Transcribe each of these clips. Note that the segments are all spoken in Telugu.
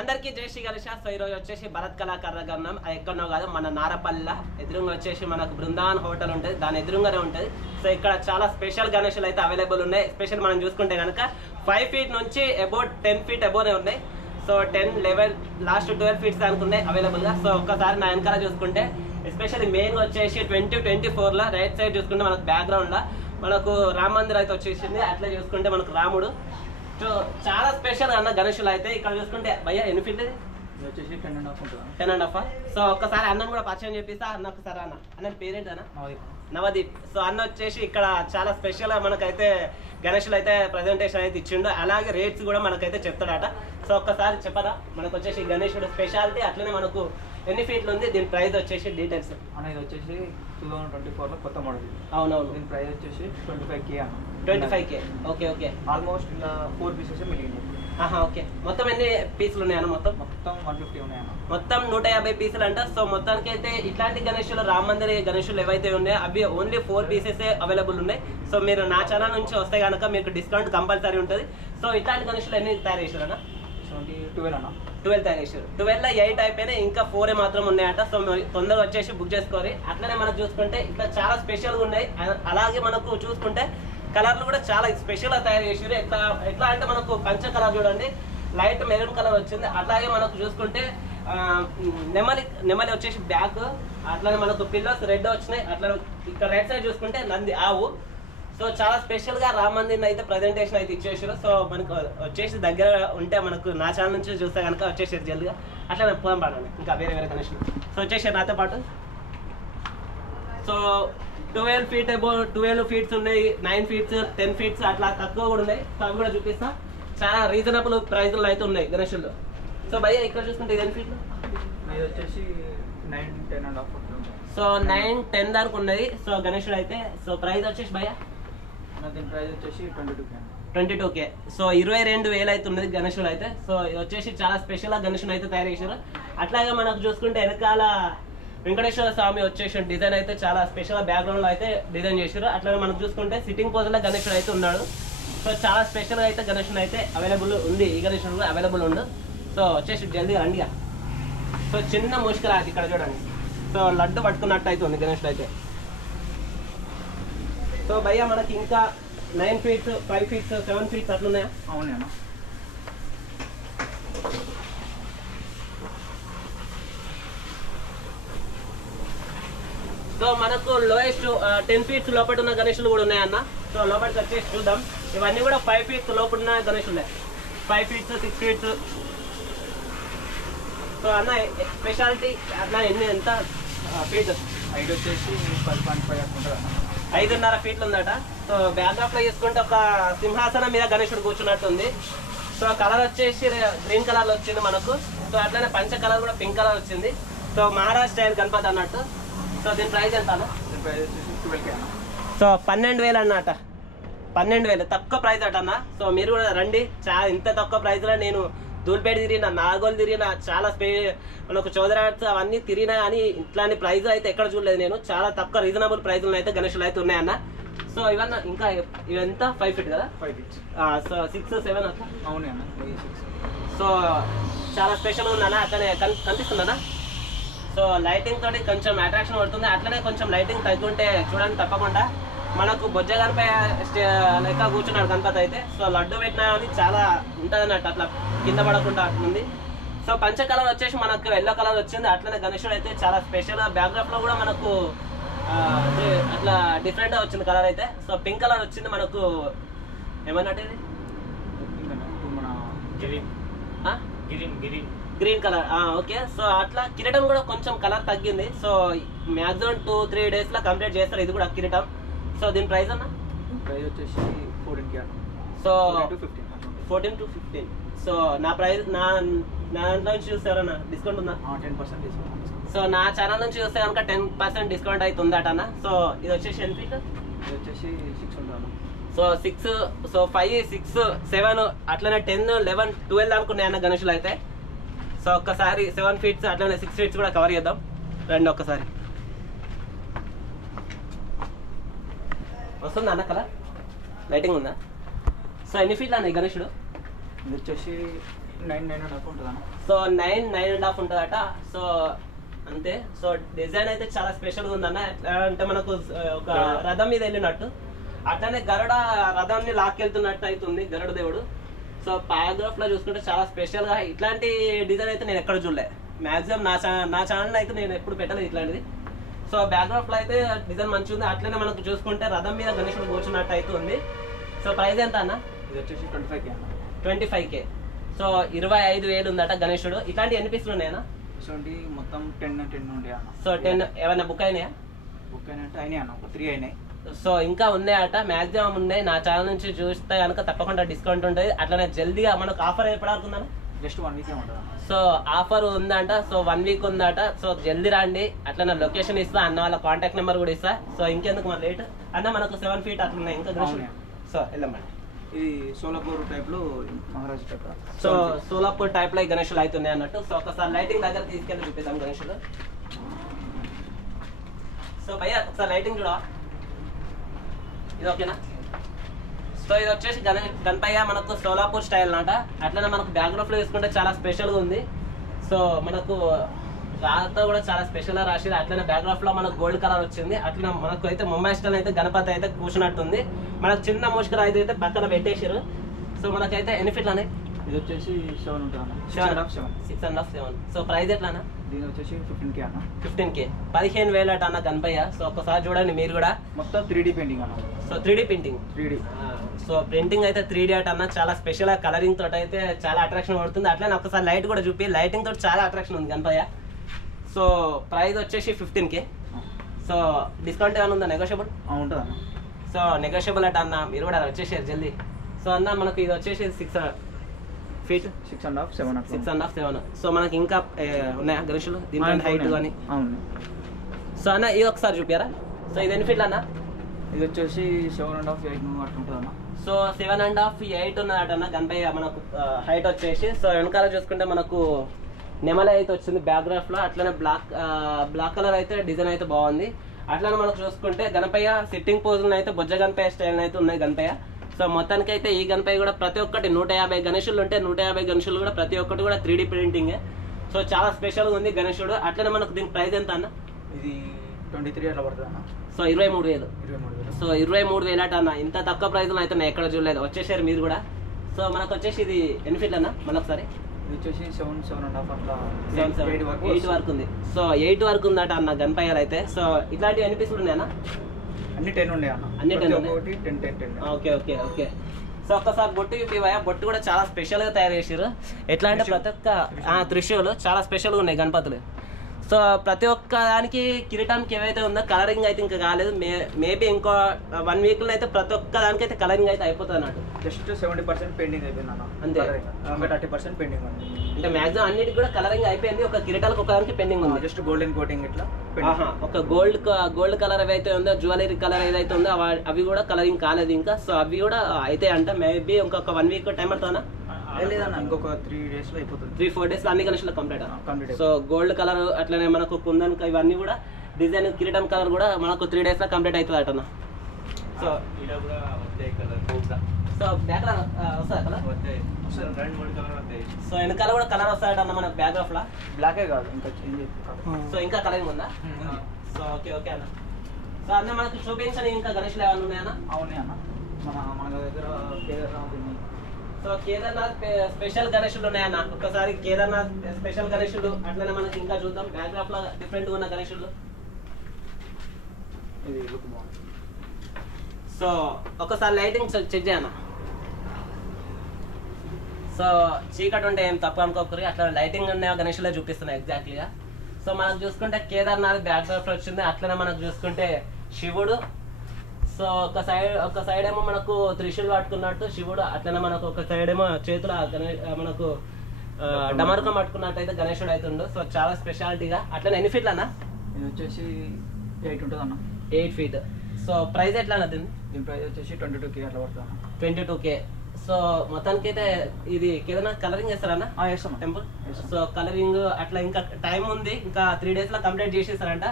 అందరికీ జై శ్రీ గణేష్. సో ఈరోజు వచ్చేసి భరత్ కళాకారులుగా ఉన్నాం. అది ఎక్కడో కాదు, మన నారపల్లి ఎదురుగా వచ్చేసి మనకు బృందావన్ హోటల్ ఉంటుంది, దాని ఎదురుగానే ఉంటుంది. సో ఇక్కడ చాలా స్పెషల్ గణేషులు అయితే అవైలబుల్ ఉన్నాయి. స్పెషల్ మనం చూసుకుంటే కనుక 5 feet నుంచి అబౌట్ 10 feet అబోనే ఉన్నాయి. సో 10, 11, లాస్ట్ 12 feet దానికి ఉన్నాయి అవైలబుల్గా. సో ఒక్కసారి నా వెనకాల చూసుకుంటే ఎస్పెషల్లీ మెయిన్గా వచ్చేసి 2024లో రైట్ సైడ్ చూసుకుంటే మనకు బ్యాక్గ్రౌండ్లో మనకు రామ మందిర్ అయితే వచ్చేసింది. అట్లా చూసుకుంటే మనకు రాముడు. సో చాలా స్పెషల్ అన్న గణేషులు అయితే ఇక్కడ చూసుకుంటే భయ్యా ఎన్ని ఫీట్ వచ్చేసి 10.5 ఉంటుంది. 10.5. సో ఒక్కసారి అన్నం కూడా పరిచయం చేపిస్తా. అన్న ఒకసారి అన్న పేరేంటి అన్న? నవదీప్. సో అన్న వచ్చేసి ఇక్కడ చాలా స్పెషల్ మనకైతే గణేషులు అయితే ప్రజెంటేషన్ అయితే ఇచ్చిండు, అలాగే రేట్స్ కూడా మనకైతే చెప్తాడట. సో ఒక్కసారి చెప్పరా మనకు వచ్చేసి గణేషుడు స్పెషాలిటీ, అట్లనే మనకు ఎన్ని ఫీట్లు ఉంది, దీని ప్రైస్ వచ్చేసి డీటెయిల్స్ అనేది వచ్చేసి 2024లో కొత్త మోడల్. అవునవును. దీని ప్రైస్ వచ్చేసి 25K అన్న. 25K. Okay okay. ఆల్మోస్ట్ ఇలా 4 pieces మిగిలింది. ఓకే. మొత్తం ఎన్ని పీసులు ఉన్నాయన్న? మొత్తం 150 ఉన్నాయన్న. మొత్తం 150 పీసులు అంట. సో మొత్తానికి అయితే ఇట్లాంటి గణేషులు రామ మందిర్ గణేషులు ఏవైతే ఉన్నాయో అవి ఓన్లీ 4 pieces అవైలబుల్ ఉన్నాయి. సో మీరు నా ఛానల్ నుంచి వస్తే కనుక మీకు డిస్కౌంట్ కంపల్సరీ ఉంటుంది. సో ఇట్లాంటి గణేషులు ఎన్ని తయారు చేశారు అన్న? 12 అన్న. 12 తయారు చేశారు. 12లో 8 అయిపోయినాయి, ఇంకా 4 మాత్రం ఉన్నాయంట. సో తొందరగా వచ్చేసి బుక్ చేసుకోవాలి. అట్లనే మనకు చూసుకుంటే ఇట్లా చాలా స్పెషల్గా ఉన్నాయి. అలాగే మనకు చూసుకుంటే కలర్లు కూడా చాలా స్పెషల్గా తయారు చేసారు. ఎట్లా అంటే మనకు పంచ కలర్ చూడండి, లైట్ మెరూన్ కలర్ వచ్చింది. అట్లాగే మనకు చూసుకుంటే నెమలి వచ్చేసి బ్యాక్, అట్లానే మనకు పిల్లర్స్ రెడ్ వచ్చినాయి. అట్లా ఇక్కడ రైట్ సైడ్ చూసుకుంటే నంది ఆవు. సో చాలా స్పెషల్గా రామ మందిర్ని అయితే ప్రజెంటేషన్ అయితే ఇచ్చేసారు. సో మనకు వచ్చేసి దగ్గర ఉంటే మనకు నా ఛానల్ నుంచి చూస్తే కనుక వచ్చేసారు జల్దిగా. అట్లా నేను పోదాం పాడండి ఇంకా వేరే కనెక్షన్. సో వచ్చేసారు నాతో పాటు. సో 12 feet అబౌట్ 12 feet ఉన్నాయి, 9 feet, 10 feet అట్లా తక్కువ కూడా ఉన్నాయి. సో అవి కూడా చూపిస్తా. చాలా రీజనబుల్ ప్రైస్లో అయితే ఉన్నాయి గణేషుల్లో. సో భయ్య ఇక్కడ చూసుకుంటే ఇది ఎన్ని ఫీట్లు? ఇది వచ్చేసి 9, 10.5 ఉంటుంది. సో 9, 10 దానికి ఉన్నాయి. సో గణేషుడు అయితే సో ప్రైస్ వచ్చేసి భయ్య దీని ప్రైస్ వచ్చేసి 22K. 22K. సో 22,000 అయితే ఉన్నది గణేషుడు అయితే. సో ఇది వచ్చేసి చాలా స్పెషల్గా గణేషుడు అయితే తయారు చేశారు. అట్లాగే మనకు చూసుకుంటే వెనకాల వెంకటేశ్వర స్వామి వచ్చేసి డిజైన్ అయితే చాలా స్పెషల్ బ్యాక్గ్రౌండ్ లో అయితే డిజైన్ చేశారు. అట్లాగే మనం చూసుకుంటే సిట్టింగ్ పోజ్ లో గణేశుడు అయితే ఉన్నాడు. సో చాలా స్పెషల్ గా అయితే గణేశుడు అయితే అవైలబుల్ ఉంది. ఈ గణేశుడు కూడా అవైలబుల్ ఉంది. సో వచ్చేసి జల్దీగా రండిగా. సో చిన్న ముష్కరా ఇక్కడ చూడండి. సో లడ్డు పట్టుకున్నట్టు అయితే ఉంది గణేశుడు అయితే. సో భయ్య మనకి ఇంకా 9 feet, 5 feet, 7 feet అట్లున్నాయా? అవునా. సో మనకు లోయెస్ట్ 10 feet లోపల ఉన్న గణేషులు కూడా ఉన్నాయన్న. సో లోపలికి వచ్చేసి చూద్దాం. ఇవన్నీ కూడా 5 feet లోపల ఉన్న గణేషులే. 5 feet, 6 feet. సో అన్న స్పెషాలిటీ అట్లా ఎంత ఫీట్? హైట్ వచ్చేసి 5.5 ఉంటుంది అన్న. 5.5 feet ఉందట. సో బ్యాక్డ్రాప్ లో చూసుకుంటే ఒక సింహాసనం మీద గణేశుడు కూర్చున్నట్టు ఉంది. సో కలర్ వచ్చేసి గ్రీన్ కలర్ లో వచ్చింది మనకు. సో అట్లనే పంచ కలర్ కూడా పింక్ కలర్ వచ్చింది. సో మహారాష్ట్ర స్టైల్ గణపతి అన్నట్టు. సో దీని ప్రైస్ ఎంత అన్న? దీని ప్రైస్ వచ్చేసి 12K అన్న. సో 12,000 అన్నట. 12,000 తక్కువ ప్రైస్ అట అన్న. సో మీరు కూడా రండి. చాలా ఇంత తక్కువ ప్రైస్లో నేను ధూల్పేట తిరిగిన, నాగోలు తిరిగిన, చాలా మనకు చౌదరాట్స్ అవన్నీ తిరిగినా కానీ ఇట్లాంటి ప్రైజ్ అయితే ఎక్కడ చూడలేదు నేను. చాలా తక్కువ రీజనబుల్ ప్రైజ్లో అయితే గణేషులు అయితే ఉన్నాయన్న. సో ఇవన్నా ఇంకా ఇవంతా 5 feet కదా? 5 feet. సో 6, 7 అట్లా. అవునే అన్న. 6. సో చాలా స్పెషల్ ఉందన్న. అట్లనే కనిపిస్తుందన్న. సో లైటింగ్ తోటి కొంచెం అట్రాక్షన్ పడుతుంది. అట్లనే కొంచెం లైటింగ్ తగ్గుంటే చూడండి తప్పకుండా. మనకు బొజ్జ గణపతి లెక్క కూర్చున్నాడు గణపతి అయితే. సో లడ్డు పెట్టినా కానీ చాలా ఉంటుంది అన్నట్టు, అట్లా కింద పడకుండా అట్లుంది. సో పంచ కలర్ వచ్చేసి మనకు ఎల్లో కలర్ వచ్చింది. అట్లనే గణేశుడు అయితే చాలా స్పెషల్. బ్యాక్డ్రాప్ లో కూడా మనకు అట్లా డిఫరెంట్ గా వచ్చింది కలర్ అయితే. సో పింక్ కలర్ వచ్చింది మనకు. ఏమన్నట్టు ఇది? Green colour. ఓకే. సో అట్లా కిరీటం కూడా కొంచెం కలర్ తగ్గింది. సో మ్యాక్సిమం 2-3 days లో కంప్లీట్ చేస్తారు ఇది కూడా కిరీటం. సో దీని ప్రైస్ అన్న? ప్రైస్ వచ్చేసి 14K. So 14 to 15. సో నా ప్రైస్ నా దాంట్లో నుంచి చూస్తారన్న డిస్కౌంట్ ఉందా? 10% డిస్కౌంట్. సో నా ఛానల్ నుంచి చూస్తే కనుక 10% డిస్కౌంట్ అయితే ఉందట అన్న. సో ఇది వచ్చేసి ఎంత ఫీట్? ఇది వచ్చేసి 6 ఉంటుంది. సో 6, సో 5, 6, 7 అట్లనే 10, 11, 12 అనుకున్నాయి అన్న గణేషులు అయితే. సో ఒక్కసారి 7 feet అట్లనే 6 feet కూడా కవర్ చేద్దాం రండి ఒక్కసారి. వస్తుందా అన్న కలర్? లైటింగ్ ఉందా? సో ఎన్ని ఫీట్లు అన్న గణేషుడు? ఇది వచ్చేసి 9.5 ఉంటుంది అన్న. సో 9.5 ఉంటుందట. సో అంతే. సో డిజైన్ అయితే చాలా స్పెషల్గా ఉందన్న. ఎట్లా అంటే మనకు ఒక రథం మీద వెళ్ళినట్టు, అట్లనే గరుడ రథాన్ని లాక్కెళ్తున్నట్టు అవుతుంది గరుడ దేవుడు. సో పారాగ్రాఫ్ లో చూసుకుంటే చాలా స్పెషల్ గా ఇట్లాంటి డిజైన్ అయితే నేను ఎక్కడ చూడలే. మాక్సిమం నా ఛానల్ అయితే నేను ఎప్పుడు పెట్టలేదు ఇట్లాంటిది. సో బ్యాక్గ్రౌండ్ లో అయితే డిజైన్ మంచిగా ఉంది. అట్లనే మనకు చూసుకుంటే రథం మీద గణేశుడు కూర్చున్నట్టు అయితే ఉంది. సో ప్రైస్ ఎంత అన్న? ఇది వచ్చేసి 25K అన్న. 25K. సో 25,000 ఉందట గణేశుడు. ఇట్లాంటి ఎన్ని పీసులు ఉన్నాయన్నా? ఇటువంటి మొత్తం 10 ఉండే అన్న. సో 10 ఏమైనా బుక్ అయినాయా? బుక్ అయినట్టు అయినాయి అన్న, ఒక 3 అయినాయి. సో ఇంకా ఉన్నాయట, మాక్సిమం ఉన్నాయి. నా ఛానల్ నుంచి చూస్తే కనుక తప్పకుండా డిస్కౌంట్ ఉంటుంది. అట్లనే జల్దీగా మనకు ఆఫర్ ఎప్పుడాకుందన్న? జస్ట్ 1 వీక్ ఉంటుంది అన్న. సో ఆఫర్ ఉందంట. సో 1 వీక్ ఉందట. సో జల్దీ రండి. అట్లా లొకేషన్ ఇస్తా, అన్న వాళ్ళ కాంటాక్ట్ నెంబర్ కూడా ఇస్తా. సో ఇంకెందుకు మన లేట్ అన్న, మనకు 7 feet అట్లా ఉన్నాయి ఇంకా. సో వెళ్ళమండి. ఇది సోలాపూర్ టైప్ లో Maharaj type. So Solapur type లో గణేశులు అవుతున్నాయి అన్నట్టు. సో ఒకసారి లైటింగ్ దగ్గర తీసుకెళ్ళి చూపిద్దాం గణేశులు. సో భయ్యా ఒకసారి లైటింగ్ చూడ, ఇది ఓకేనా? సో ఇది వచ్చేసి గణపయ్య మనకు సోలాపూర్ స్టైల్ అన్నమాట. అట్లనే మనకు బ్యాక్గ్రౌండ్ లో తీసుకుంటే చాలా స్పెషల్ గా ఉంది. సో మనకు రాత కూడా చాలా స్పెషల్ గా రాసి, అట్లనే బ్యాక్గ్రౌండ్ లో మనకు గోల్డ్ కలర్ వచ్చింది. అట్లా మనకు అయితే ముంబై స్టైల్ అయితే గణపతి అయితే కూర్చున్నట్టుంది. మనకు చిన్న మూషిక రాయి అయితే పక్కన పెట్టేసారు. సో మనకైతే ఎన్ని ఫీట్లు అనే? ఇది వచ్చేసి 7 ఉంటుంది అన్న. 6.5, 7. సో ప్రైస్ ఎట్లా? దీని వచ్చేసి 15K అన్న. 15K, 15,000 అట అన్న గణపయ్య. సో ఒకసారి చూడండి మీరు కూడా. మొత్తం 3D పెయింటింగ్ అన్న. So 3D printing. 3D. So printing అయితే 3D అట అన్న. చాలా స్పెషల్ గా కలరింగ్ తోటి అయితే చాలా అట్రాక్షన్ పడుతుంది. అట్లనే ఒకసారి లైట్ కూడా చూపి, లైటింగ్ తోటి చాలా అట్రాక్షన్ ఉంది గణపయ్య. సో ప్రైస్ వచ్చేసి 15K. సో డిస్కౌంట్ ఏమైనా ఉందా? నెగోషియబుల్ ఉంటుంది అన్న. సో నెగోషియబుల్ అట అన్న, మీరు కూడా వచ్చేసారు జల్దీ. సో అన్న మనకు ఇది వచ్చేసి 6 feet, 6.5, 7 అట్లా. 6.5, 7. సో మనకి ఇంకా ఉన్నాయా గణేశులు దీంట్లో హైట్ కానీ? అవును. సో అన్న ఇది ఒకసారి చూపారా? సో ఇది ఎన్ని ఫీట్లు అన్న? ఇది వచ్చేసి 7.5, 8 అట్లా ఉంటుంది అన్న. సో 7.5, 8 ఉన్నదట అన్న గణపయ్య మనకు హైట్ వచ్చేసి. సో వెనకాల చూసుకుంటే మనకు నెమల అయితే వచ్చింది బ్యాక్గ్రౌండ్ లో. అట్లనే బ్లాక్ కలర్ అయితే డిజైన్ అయితే బాగుంది. అట్లనే మనకు చూసుకుంటే గణపయ్య సిట్టింగ్ పోజులు అయితే బొజ్జ గణపయ్య స్టైల్ అయితే ఉన్నాయి గణపయ్య. సో మొత్తానికి అయితే ఈ గణపయ్య కూడా ప్రతి ఒక్కటి 150 గణేశులు ఉంటే 150 గణేశులు కూడా ప్రతి ఒక్కటి కూడా 3D ప్రింటింగ్. సో చాలా స్పెషల్ గా ఉంది గణేశుడు. అట్లనే మనకు దీని ప్రైస్ ఎంత అన్న? ఇది 23 అట్లా పడుతుంది అన్న. సో 23,000. 23,000. సో 23,000 అట అన్న. ఇంత తక్కువ ప్రైస్ లో అయితే నేను ఎక్కడ చూడలేదు. వచ్చేసారు మీరు కూడా. సో మనకు వచ్చేసి ఇది ఎన్ని ఫీట్లు అన్న మళ్ళొకసారి? ఇది వచ్చేసి 7.5 అట్లా. 8 వరకు ఉంది. సో 8 వరకు ఉందట అన్న గణపయ్యలు అయితే. సో ఇట్లాంటివి ఎన్ని పీసులు ఉన్నాయన్న? అన్ని 10 ఉండే అన్న. అన్ని 10 ఉన్నాయి. 10. ఓకే. సో ఒక్కసారి బొట్టు చూపివయ్యా. బొట్టు కూడా చాలా స్పెషల్ గా తయారు చేసారు. ఎట్లా అంటే ప్రతి ఒక్క త్రిశూలు చాలా స్పెషల్ గా ఉన్నాయి గణపతులు. సో ప్రతి ఒక్క దానికి కిరీటానికి ఏవైతే ఉందో కలరింగ్ అయితే ఇంకా కాలేదు. మేబీ ఇంకో 1 వీక్ లో అయితే ప్రతి ఒక్క దానికి అయితే కలరింగ్ అయితే అయిపోతుంది అన్నట్టు. జస్ట్ 70% పెయింటింగ్ అయిపోయింది అన్న. అంతే. 30% పెయింటింగ్ ఉంది. అంటే మాక్సిమం అన్నిటికి కూడా కలరింగ్ అయిపోయింది. ఒక కిరీటాలకు ఒక దానికి పెండింగ్ ఉంది. జస్ట్ గోల్డెన్ కోటింగ్ ఇట్లా. ఒక గోల్డ్ కలర్ ఏవైతే ఉందో, జ్యువెలరీ కలర్ ఏదైతే ఉందో అవి కూడా కలరింగ్ కాలేదు ఇంకా. సో అవి కూడా అయితే అంటే మేబీ ఇంకొక 1 వీక్ టైం పడుతుందా? లేదన్న, ఇంకొక 3 days లో అయిపోతుంది. 3-4 days లో అన్ని గణేశులు complete. Complete. So gold colour అట్లనే మనకు కుందన్ ఇవన్నీ కూడా డిజైన్ కిరీటం కలర్ కూడా మనకు 3 days లో కంప్లీట్ అవుతుంది అటన్న. సో సో బ్యాక్ కలర్ వస్తుంది కలర్. సో వెనకాల కూడా కలర్ వస్తాడన్న మన బ్యాక్ ఆఫ్ లా. బ్లాకే కాదు, ఇంకా చేంజ్ అవుతుంది. సో ఇంకా కలరింగ్ ఉందా? సో ఓకే అన్న. సో అన్న మనకు చూపించని ఇంకా గణేశులు ఏమైనా ఉన్నాయన్న? అవునే అన్న, మన దగ్గర కేదార్నాథ్ ఉంది. సో కేదార్నాథ్ స్పెషల్ గణేశులు ఉన్నాయన్న. ఒక్కసారి కేదార్నాథ్ స్పెషల్ గణేశులు అట్లనే మనకి ఇంకా చూద్దాం. బ్యాక్గ్రాఫ్ లో డిఫరెంట్ ఉన్న గణేశులు. ఇది లుక్ బాగుంది. సో ఒకసారి లైటింగ్ చెక్ చేయన్న. సో చీకటి ఉంటే ఏం తప్పు అనుకోకరి, అట్లా లైటింగ్ ఉన్న గణేశులే చూపిస్తున్నాయి ఎగ్జాక్ట్లీగా. సో మనకు చూసుకుంటే కేదార్నాథ్ బ్యాక్గ్రాఫ్ వచ్చింది. అట్లనే మనకు చూసుకుంటే శివుడు. సో ఒక సైడ్ ఏమో మనకు త్రిశూల్ పట్టుకున్నట్టు శివుడు. అట్లనే మనకు ఒక సైడ్ ఏమో చేతుల మనకు డమరుకం పట్టుకున్నట్టు అయితే గణేశుడు అవుతుండు. సో చాలా స్పెషాలిటీగా. అట్లనే ఎన్ని ఫీట్లు అన్న? ఇది వచ్చేసి 8 ఉంటుంది అన్న. 8 feet. సో ప్రైస్ ఎట్లా అన్న దీని? దీని ప్రైస్ వచ్చేసి 22K అట్లా పడుతుంది అన్న. 22K. సో మొత్తానికి అయితే ఇది కేదార్నాథ్ కలరింగ్ చేస్తారన్న చేస్తాం టెంపుల్. సో కలరింగ్ అట్లా ఇంకా టైం ఉంది, ఇంకా 3 days లో కంప్లీట్ చేసేస్తారంట.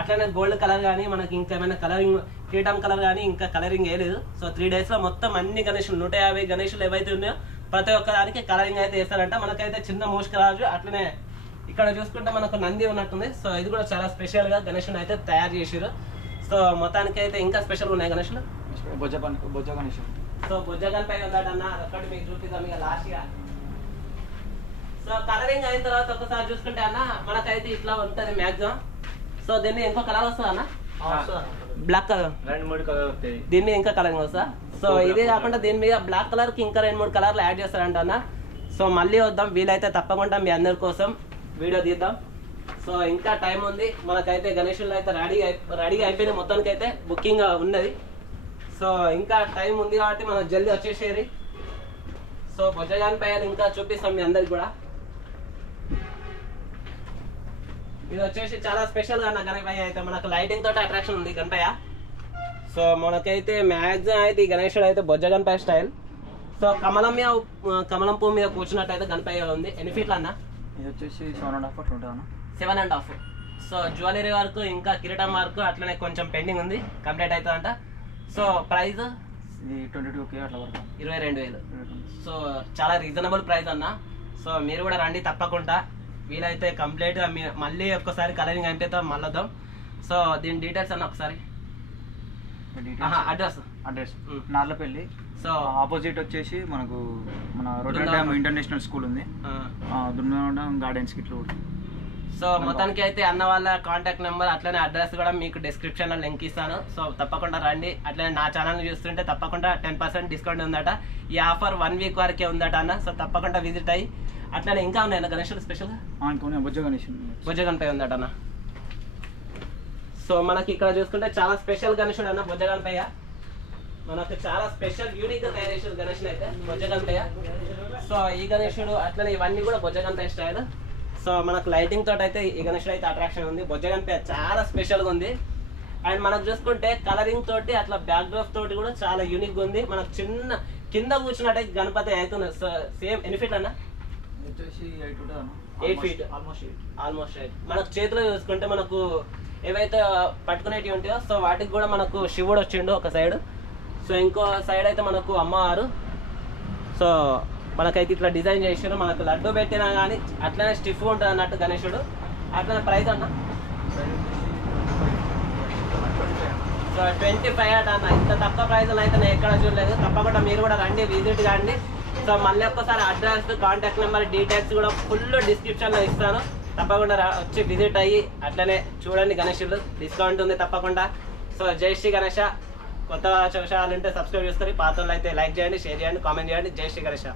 అట్లనే గోల్డ్ కలర్ కానీ మనకి ఇంకా ఏమైనా కలరింగ్ కిరీటం కలర్ కానీ ఇంకా కలరింగ్ వేయలేదు. సో 3 days లో మొత్తం అన్ని గణేశులు 150 గణేశులు ఏవైతే ఉన్నాయో ప్రతి ఒక్క దానికి కలరింగ్ అయితే వేస్తారంట. మనకైతే చిన్న మూషికరాజు, అట్లనే ఇక్కడ చూసుకుంటే మనకు నంది ఉన్నట్టుంది. సో ఇది కూడా చాలా స్పెషల్ గా గణేషుని అయితే తయారు చేసారు. సో మొత్తానికి అయితే ఇంకా స్పెషల్ ఉన్నాయి గణేషులు. బొజ్జ గణేష్. సో బొజ్జగన్ పై ఉందటన్న, అదొక్కటి మీకు చూపిద్దాం ఇక లాస్ట్ గా. సో కలరింగ్ అయిన తర్వాత ఒకసారి చూసుకుంటే అన్న మనకైతే ఇట్లా ఉంటది మ్యాక్సిమం. సో దీన్ని ఇంకో కలర్ వస్తుంది అన్న, బ్లాక్ కలర్, 2-3 కలర్ వస్తాయి దీని మీద ఇంకా కలరింగ్ వస్తా. సో ఇదే కాకుండా దీని మీద బ్లాక్ కలర్ కి ఇంకా 2-3 కలర్లు యాడ్ చేస్తారంట అన్న. సో మళ్ళీ వద్దాం, వీలైతే తప్పకుండా మీ అందరి కోసం వీడియో తీద్దాం. సో ఇంకా టైం ఉంది మనకైతే. గణేషులు అయితే రెడీ అయిపోయిన మొత్తానికి అయితే బుకింగ్ ఉన్నది. సో ఇంకా టైం ఉంది కాబట్టి మనం జల్దీ వచ్చేసేది. సో బొజ్జగాని పై ఇంకా చూపిస్తాం మీ అందరికి కూడా. ఇది వచ్చేసి చాలా స్పెషల్ గా గణపయ్య అయితే మనకు లైటింగ్ తోటి అట్రాక్షన్ ఉంది గణపయ్య. సో మనకైతే మ్యాక్సిమం అయితే ఈ గణేశుడు అయితే బొజ్జ గణపయ్య స్టైల్. సో కమలం పువ్వు మీద కూర్చున్నట్టు అయితే గణపయ్య ఉంది. ఎన్ని ఫీట్లు అన్న? ఇది వచ్చేసి 7.5 ఫీట్ ఉంటుంది. 7.5. సో జ్యువెలరీ వర్క్ ఇంకా కిరీటం వర్క్ అట్లనే కొంచెం పెండింగ్ ఉంది, కంప్లీట్ అవుతుందంట. సో ప్రైస్ 22K అట్లా వరకు, 22,000. సో చాలా రీజనబుల్ ప్రైస్ అన్న. సో మీరు కూడా రండి తప్పకుండా, వీలైతే కంప్లీట్ గా మళ్ళీ ఒక్కసారి కలరింగ్ అయిపోతే మళ్ళొద్దాం. సో దీని డీటెయిల్స్ అన్న ఒకసారి. అడ్రస్ నార్లపల్లి. సో ఆపోజిట్ వచ్చేసి మన రోడ్డు ఇంటర్నేషనల్ స్కూల్ ఉంది, దుర్నాడం గార్డెన్స్ కి ఇట్లా. సో మొత్తానికి అయితే అన్న వాళ్ళ కాంటాక్ట్ నెంబర్ అట్లనే అడ్రస్ కూడా మీకు డిస్క్రిప్షన్ లో లింక్ ఇస్తాను. సో తప్పకుండా రండి. అట్లనే నా ఛానల్ చూస్తుంటే తప్పకుండా 10% డిస్కౌంట్ ఉందట. ఈ ఆఫర్ 1 వీక్ వరకే ఉందట అన్న. సో తప్పకుండా విజిట్ అయ్యి. అట్లనే ఇంకా ఉన్నాయి గణేశుడు స్పెషల్ బొజ్జ గణపయ్య ఉందట అన్న. సో మనకి ఇక్కడ చూసుకుంటే చాలా స్పెషల్ గణేశుడు అన్న బొజ్జ గణపయ్య. మనకు చాలా స్పెషల్ యూనిక్ గా తయారు చేసిన గణేశుడు అయితే బొజ్జ గణపయ్య. సో ఈ గణేశుడు అట్లనే ఇవన్నీ కూడా బొజ్జ గణపయ్య స్టైల్. సో మనకు లైటింగ్ తోటి అయితే ఈ గణేశుడు అయితే అట్రాక్షన్ ఉంది. బొజ్జ గణపయ్య చాలా స్పెషల్ గా ఉంది. అండ్ మనకు చూసుకుంటే కలరింగ్ తోటి అట్లా బ్యాక్ డ్రాప్ తోటి కూడా చాలా యూనిక్ గా ఉంది. మనకు చిన్న కింద కూర్చున్నట్టయితే గణపతి అవుతుంది. సేమ్ ఎన్ని ఫీట్ అన్న? 8 ఫీట్ ఆల్మోస్ట్ 8. మనకు చేతిలో చూసుకుంటే మనకు ఏవైతే పట్టుకునేటివి ఉంటాయో సో వాటికి కూడా మనకు శివుడు వచ్చిండు ఒక సైడ్. సో ఇంకో సైడ్ అయితే మనకు అమ్మవారు. సో మనకైతే ఇట్లా డిజైన్ చేసారు. మనకు లడ్డు పెట్టినా కానీ అట్లనే స్టిఫ్ ఉంటుంది అన్నట్టు గణేశుడు. అట్లనే ప్రైస్ అన్న సో 25 అన్న. ఇంత తక్కువ ప్రైస్ అయితే నేను ఎక్కడ చూడలేదు. తప్పకుండా మీరు కూడా రండి, విజిట్ కాండి. సో మళ్ళీ ఒక్కసారి అడ్రస్, కాంటాక్ట్ నెంబర్, డీటెయిల్స్ కూడా ఫుల్ డిస్క్రిప్షన్లో ఇస్తాను. తప్పకుండా వచ్చి విజిట్ అయ్యి అట్లనే చూడండి గణేశుడు. డిస్కౌంట్ ఉంది తప్పకుండా. సో జై శ్రీ గణేష. కొత్త విషయాలు ఉంటే సబ్స్క్రైబ్ చేసుకొని, పాత వాళ్ళు అయితే లైక్ చేయండి, షేర్ చేయండి, కామెంట్ చేయండి. జై శ్రీ గణేష.